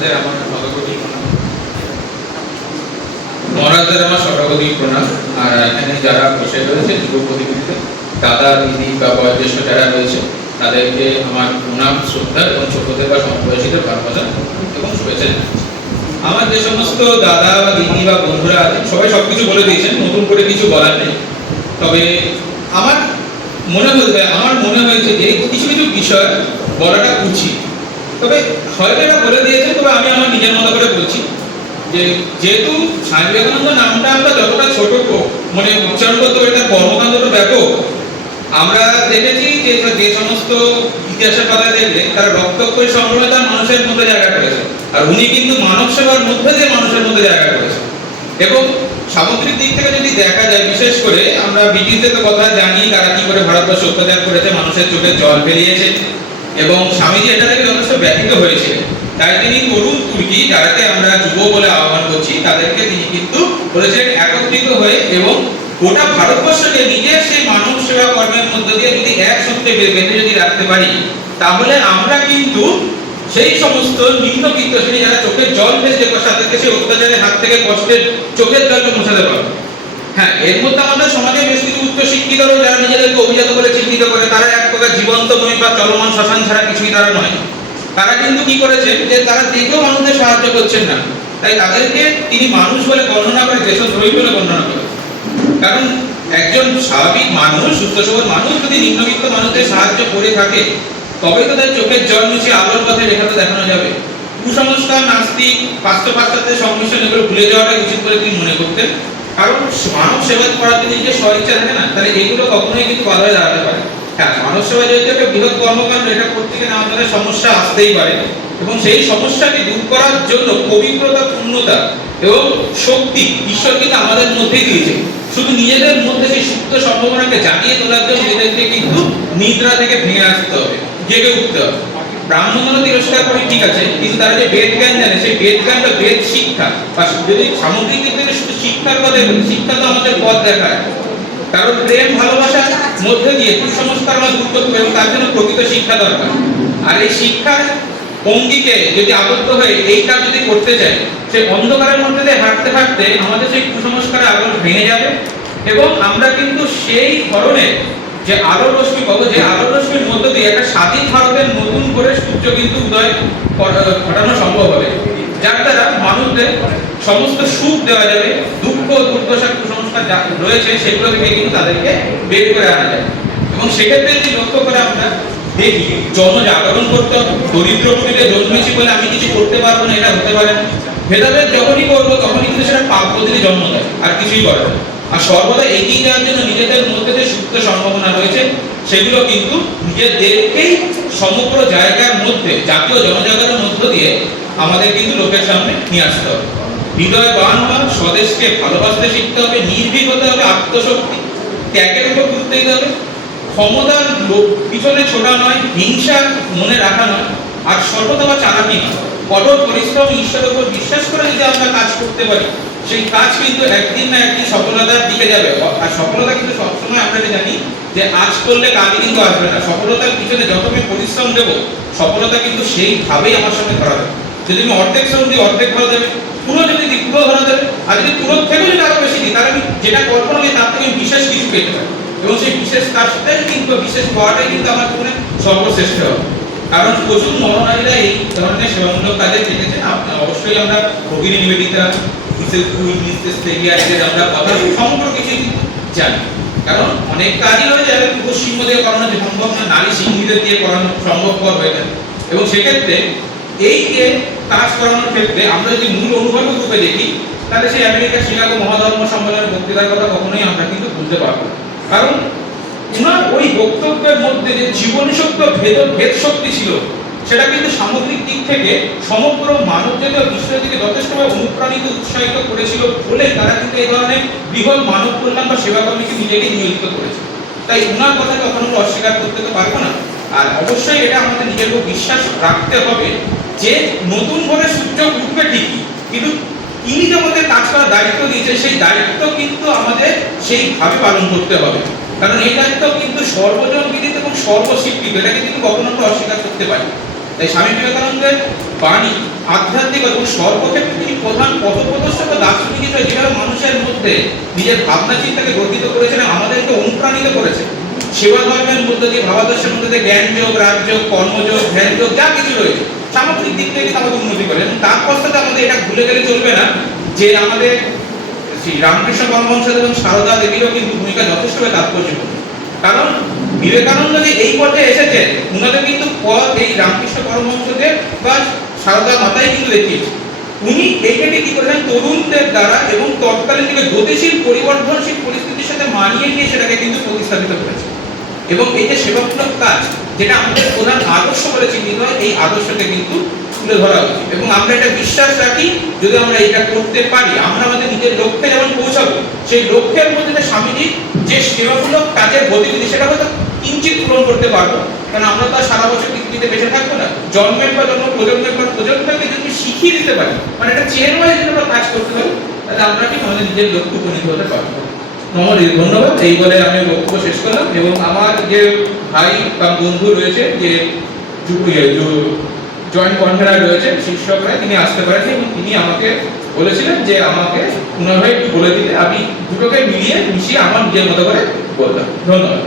মহারাজদের আমার শতকোটি প্রণাম। মহারাজদের আমার শতকোটি প্রণাম। আর এখানে যারা বসে রয়েছে যুব প্রতিনিধিতে দাদা দিদি বা বয়োজ্যেষ্ঠ যারা রয়েছে তাদেরকে আমার প্রণাম, শ্রদ্ধা এবং ছোটদের বা সমবয়সীদের ভালোবাসা এবং শুভেচ্ছা জানাচ্ছি। আমার যে সমস্ত দাদা বা দিদি বা বন্ধুরা আছেন সবাই সবকিছু বলে দিয়েছেন, নতুন করে কিছু বলার নেই। তবে আমার মনে হয়েছে যে কিছু কিছু বিষয় বলাটা উচিত। তবে হয়তো এটা বলে দিয়েছে, তবে আমি আমার নিজের মতো করে বলছি যে যেহেতু স্বামী বিবেকানন্দ নামটা আমরা যতটা ছোট মানে উচ্চারণ করতে পারি তার কর্মকাণ্ডটা ব্যাপক। আমরা দেখেছি যে যে সমস্ত ইতিহাসের কথা দেখলে তারা রক্তক্ষয়ী সংগ্রামে তার মানুষের মধ্যে জায়গা করেছে, আর উনি কিন্তু মানব সেবার মধ্যে দিয়ে মানুষের মধ্যে জায়গা করেছে। এবং সামগ্রিক দিক থেকে যদি দেখা যায়, বিশেষ করে আমরা ব্রিটিশদের কথা জানি তারা কি করে ভারতবর্ষ অত্যাচার করেছে, মানুষের চোখে জল ফেলিয়েছে এবং স্বামীজি এটা থেকে যথেষ্ট ব্যথিত হয়েছিলেন। তাই তিনি তরুণ তুর্কি যারাকে আমরা যুব বলে আহ্বান করছি তাদেরকে তিনি কিন্তু বলেছিলেন একত্রিত হয়ে এবং গোটা ভারতবর্ষকে নিজের সেই মানব সেবা কর্মের মধ্য দিয়ে যদি এক সূত্রে বেঁধে যদি রাখতে পারি, তাহলে আমরা কিন্তু সেই সমস্ত নিম্নবিত্ত শ্রেণী যারা চোখের জল ফেলছে তাদেরকে সেই অত্যাচারের হাত থেকে কষ্টের চোখের জলকে মোছাতে পারবো। হ্যাঁ, এর মধ্যে আমাদের সমাজে বেশ কিছু উচ্চ শিক্ষিত যারা নিজেদেরকে অভিজাত বলে চিহ্নিত করে, তারা এক প্রকার জীবন্ত বই বা চলমান শ্মশান ছাড়া কিছুই তারা নয়। তারা কিন্তু কি করেছেন যে তারা দেখেও মানুষদের সাহায্য করছেন না, তাই তাদেরকে তিনি মানুষ বলে বর্ণনা করে দেশদ্রোহী বলে বর্ণনা করে। কারণ একজন স্বাভাবিক মানুষ, সুস্থ সবল মানুষ যদি নিম্নবিত্ত মানুষদের সাহায্য করে থাকে তবেই তো তার চোখের জল মুছে আলোর পথে রেখাতে দেখানো যাবে। কুসংস্কার, নাস্তিক, পাশ্চাত্যের সংমিশ্রণ এগুলো ভুলে যাওয়াটা উচিত বলে তিনি মনে করতেন। কারণ মানব সেবা করার যদি যে স্বইচ্ছা থাকে না, তাহলে এগুলো কখনোই কিন্তু বাধা হয়ে দাঁড়াতে পারে। হ্যাঁ, মানব সেবা যেহেতু একটা বৃহৎ কর্মকাণ্ড, এটা করতে গেলে আমাদের সমস্যা আসতেই পারে এবং সেই সমস্যাকে দূর করার জন্য পবিত্রতা, পূর্ণতা এবং শক্তি ঈশ্বর কিন্তু আমাদের মধ্যেই দিয়েছে। শুধু নিজেদের মধ্যে সেই সুপ্ত সম্ভাবনাকে জাগিয়ে তোলার জন্য নিজেদেরকে কিন্তু নিদ্রা থেকে ভেঙে আসতে হবে, জেগে উঠতে হবে। ব্রাহ্মণরা তিরস্কার করে ঠিক আছে, কিন্তু তারা যে বেদ জ্ঞান জানে সেই বেদ জ্ঞান বা বেদ শিক্ষা বা যদি সামগ্রিক দিক থেকে শুধু শিক্ষার কথা বলি, শিক্ষা তো আমাদের পথ দেখায়। কারণ প্রেম ভালোবাসার মধ্যে দিয়ে কুসংস্কার আমরা দূর করতে হবে, তার জন্য প্রকৃত শিক্ষা দরকার। আর এই শিক্ষার অঙ্গিকে যদি আবদ্ধ হয়ে এই কাজ যদি করতে চাই, সেই অন্ধকারের মধ্যে দিয়ে হাঁটতে হাঁটতে আমাদের সেই কুসংস্কারের আলো ভেঙে যাবে এবং আমরা কিন্তু সেই ধরনের যে আলো রশ্মি পাবো, যে আলো রশ্মির মধ্য দিয়ে একটা স্বাধীন ভারতের নতুন করে সূর্য কিন্তু উদয় ঘটানো সম্ভব হবে, যার দ্বারা মানুষদের সমস্ত সুখ দেওয়া যাবে, দুঃখ দুর্দশার কুসংস্কার যা রয়েছে সেগুলো থেকে কিন্তু তাদেরকে বের করে আনা যায়। এবং সেক্ষেত্রে যদি লক্ষ্য করে আমরা দেখি, জনজাগরণ করতে হবে। দরিদ্র পরিবারে জন্মেছি বলে আমি কিছু করতে পারবো না, এটা হতে পারে না। ভেদাভেদ যখনই করবো তখনই কিন্তু সেটা পাপ বদলে জন্ম দেয়, আর কিছুই করে না। আর সর্বদা এগিয়ে যাওয়ার জন্য নিজেদের মধ্যে যে সুপ্ত সম্ভাবনা রয়েছে সেগুলো কিন্তু নিজেদেরকেই সমগ্র জায়গার মধ্যে জাতীয় জনজাগরণের মধ্য দিয়ে আমাদের কিন্তু লোকের সামনে নিয়ে আসতে হবে। হৃদয়বান হওয়া, স্বদেশকে ভালোবাসতে শিখতে হবে, নির্ভীক হতে হবে, আত্মশক্তি, ত্যাগের উপর গুরুত্ব দিতে হবে, ক্ষমতার পিছনে ছোটা নয়, হিংসা মনে রাখা নয়, আর সর্বদা বা চালাকি নয়। কঠোর পরিশ্রম, ঈশ্বরের উপর বিশ্বাস করে যদি আমরা কাজ করতে পারি, সেই কাজ কিন্তু একদিন না একদিন সফলতার দিকে যাবে। আর সফলতা কিন্তু সবসময় আমরা জানি যে আজ করলে কালই কিন্তু আসবে না। সফলতার পিছনে যত আমি পরিশ্রম দেবো, সফলতা কিন্তু সেইভাবেই আমার সাথে ধরা দেবে। যদি আমি অর্ধেক শ্রম দিই, অর্ধেক ধরা দেবে, পুরো যদি দিই, পুরো ধরা দেবে। আর যদি পুরোর থেকেও যদি আরো বেশি দিই, তাহলে আমি যেটা কল্পনা করি তার থেকে বিশেষ কিছু পেতে পারি এবং সেই বিশেষ কাজটাই কিন্তু বিশেষ পাওয়াটাই কিন্তু আমার জীবনে সর্বশ্রেষ্ঠ হবে। কারণ প্রচুর নরনারীরা এই ধরনের সেবামূলক কাজে থেকেছেন। অবশ্যই আমরা ভগিনী নিবেদিতা, আমরা কথা সমগ্র কিছু জানি। কারণ অনেক কাজই হয়ে যাবে পশ্চিম দিয়ে করানো সম্ভব না, নারী সিংহীদের দিয়ে করানো সম্ভবপর হয়ে যায়। এবং সেক্ষেত্রে এই যে কাজ করানোর ক্ষেত্রে আমরা যদি মূল অনুভবের রূপে দেখি, তাহলে সেই আমেরিকার শিকাগো মহাধর্ম সম্মেলনের বক্তৃতার কথা কখনোই আমরা কিন্তু ভুলতে পারবো না। কারণ উনার ওই বক্তব্যের মধ্যে যে জীবনীশক্ত ভেদ শক্তি ছিল, সেটা কিন্তু সামগ্রিক দিক থেকে সমগ্র মানব জাতীয় বিশ্বের দিকে যথেষ্টভাবে অনুপ্রাণিত, উৎসাহিত করেছিল বলে তারা কিন্তু এই ধরনের বৃহৎ মানব কল্যাণ বা সেবা কর্মীকে নিজেকে নিয়োজিত করেছে। তাই উনার কথা কখনো অস্বীকার করতে তো পারবো না। আর অবশ্যই এটা আমাদের নিজের উপর বিশ্বাস রাখতে হবে যে নতুন করে সূর্য উঠবে ঠিকই, কিন্তু তিনি যে আমাদের কাজ করার দায়িত্ব দিয়েছে সেই দায়িত্ব কিন্তু আমাদের সেইভাবে পালন করতে হবে। কারণ এই দায়িত্ব কিন্তু সর্বজন বিদিত এবং সর্বস্বীকৃত, এটাকে কিন্তু কখনো আমরা অস্বীকার করতে পারি। তাই স্বামী বিবেকানন্দের বাণী, আধ্যাত্মিক এবং সর্বক্ষেত্রে তিনি প্রধান পথপ্রদর্শক দার্শনিক হিসেবে যেভাবে মানুষের মধ্যে নিজের ভাবনা চিন্তাকে গঠিত করেছেন, আমাদেরকে অনুপ্রাণিত করেছে। সেবা ধর্মের মধ্যে দিয়ে, ভাবাদর্শের মধ্যে দিয়ে জ্ঞানযোগ, রাজযোগ, কর্মযোগ, ধ্যানযোগ যা কিছু রয়েছে সামগ্রিক দিক থেকে আমাদের উন্নতি করে। এবং তার পশ্চাতে আমাদের এটা ভুলে গেলে চলবে না যে আমাদের শ্রী রামকৃষ্ণ পরমহংস এবং সারদা দেবীরও কিন্তু ভূমিকা যথেষ্টভাবে তাৎপর্যপূর্ণ। কারণ বিবেকানন্দ যে এই পর্যায়ে এসেছে, উনাদের কিন্তু পথ এই রামকৃষ্ণ পরমহংসদেব বা সারদা মাতাই কিন্তু দেখিয়েছে। উনি এইটাকে কি করেছেন তরুণদের দ্বারা এবং তৎকালীন যুগে গতিশীল পরিবর্তনশীল পরিস্থিতির সাথে মানিয়ে নিয়ে সেটাকে কিন্তু প্রতিস্থাপিত করেছে। এবং এই যে সেবামূলক কাজ, যেটা আমাদের প্রধান আদর্শ বলে চিহ্নিত হয়, এই আদর্শকে কিন্তু তুলে ধরা উচিত। এবং আমরা এটা বিশ্বাস রাখি, যদি আমরা এটা করতে পারি, আমরা আমাদের নিজের লক্ষ্যে যেমন পৌঁছাবো, সেই লক্ষ্যের মধ্যে যে স্বামীজি যে সেবামূলক কাজের গতিবিধি সেটা হয়তো কিঞ্চিত পূরণ করতে পারবো। কারণ আমরা তো আর সারা বছর পৃথিবীতে বেঁচে থাকবো না। জন্মের পর জন্ম, প্রজন্মের পর প্রজন্মকে যদি শিখিয়ে দিতে পারি, মানে একটা চেন ওয়াইজ যদি আমরা কাজ করতে পারি, তাহলে আমরা কি আমাদের নিজের লক্ষ্য উপনীত হতে পারবো। ধন্যবাদ। এই বলে আমি বক্তব্য শেষ করলাম। এবং আমার যে ভাই বা বন্ধু রয়েছে, যে জয়েন্ট কনভেনার রয়েছে, শিক্ষকরা, তিনি আসতে পারেন এবং তিনি আমাকে বলেছিলেন যে আমাকে পুনরায় একটু বলে দিতে, আমি দুটোকে মিশিয়ে আমার নিজের মতো করে বললাম। ধন্যবাদ।